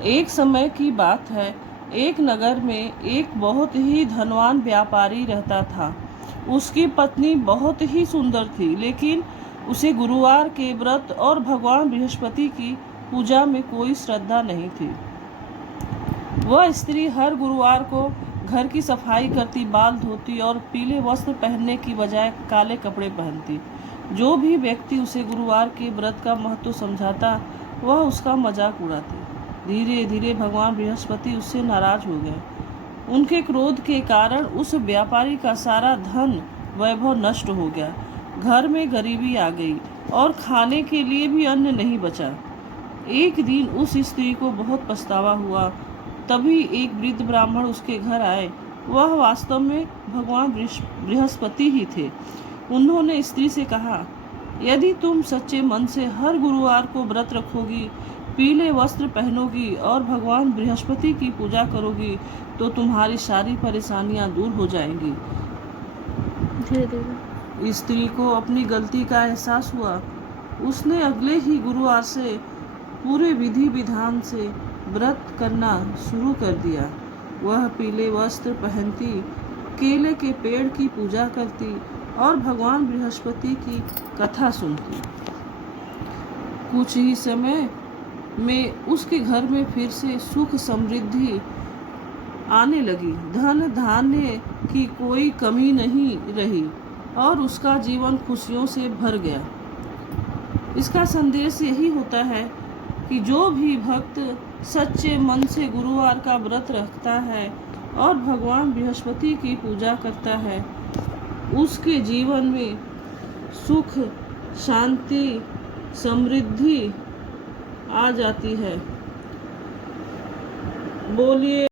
एक समय की बात है, एक नगर में एक बहुत ही धनवान व्यापारी रहता था। उसकी पत्नी बहुत ही सुंदर थी, लेकिन उसे गुरुवार के व्रत और भगवान बृहस्पति की पूजा में कोई श्रद्धा नहीं थी। वह स्त्री हर गुरुवार को घर की सफाई करती, बाल धोती और पीले वस्त्र पहनने की बजाय काले कपड़े पहनती। जो भी व्यक्ति उसे गुरुवार के व्रत का महत्व समझाता, वह उसका मजाक उड़ाती। धीरे धीरे भगवान बृहस्पति उससे नाराज हो गए। उनके क्रोध के कारण उस व्यापारी का सारा धन वैभव नष्ट हो गया। घर में गरीबी आ गई और खाने के लिए भी अन्न नहीं बचा। एक दिन उस स्त्री को बहुत पछतावा हुआ। तभी एक वृद्ध ब्राह्मण उसके घर आए। वह वास्तव में भगवान बृहस्पति ही थे। उन्होंने स्त्री से कहा, यदि तुम सच्चे मन से हर गुरुवार को व्रत रखोगी, पीले वस्त्र पहनोगी और भगवान बृहस्पति की पूजा करोगी, तो तुम्हारी सारी परेशानियां दूर हो जाएंगी। धीरे धीरे स्त्री को अपनी गलती का एहसास हुआ। उसने अगले ही गुरुवार से पूरे विधि विधान से व्रत करना शुरू कर दिया। वह पीले वस्त्र पहनती, केले के पेड़ की पूजा करती और भगवान बृहस्पति की कथा सुनती। कुछ ही समय में उसके घर में फिर से सुख समृद्धि आने लगी। धन धान्य की कोई कमी नहीं रही और उसका जीवन खुशियों से भर गया। इसका संदेश यही होता है कि जो भी भक्त सच्चे मन से गुरुवार का व्रत रखता है और भगवान बृहस्पति की पूजा करता है, उसके जीवन में सुख, शांति, समृद्धि आ जाती है। बोलिए।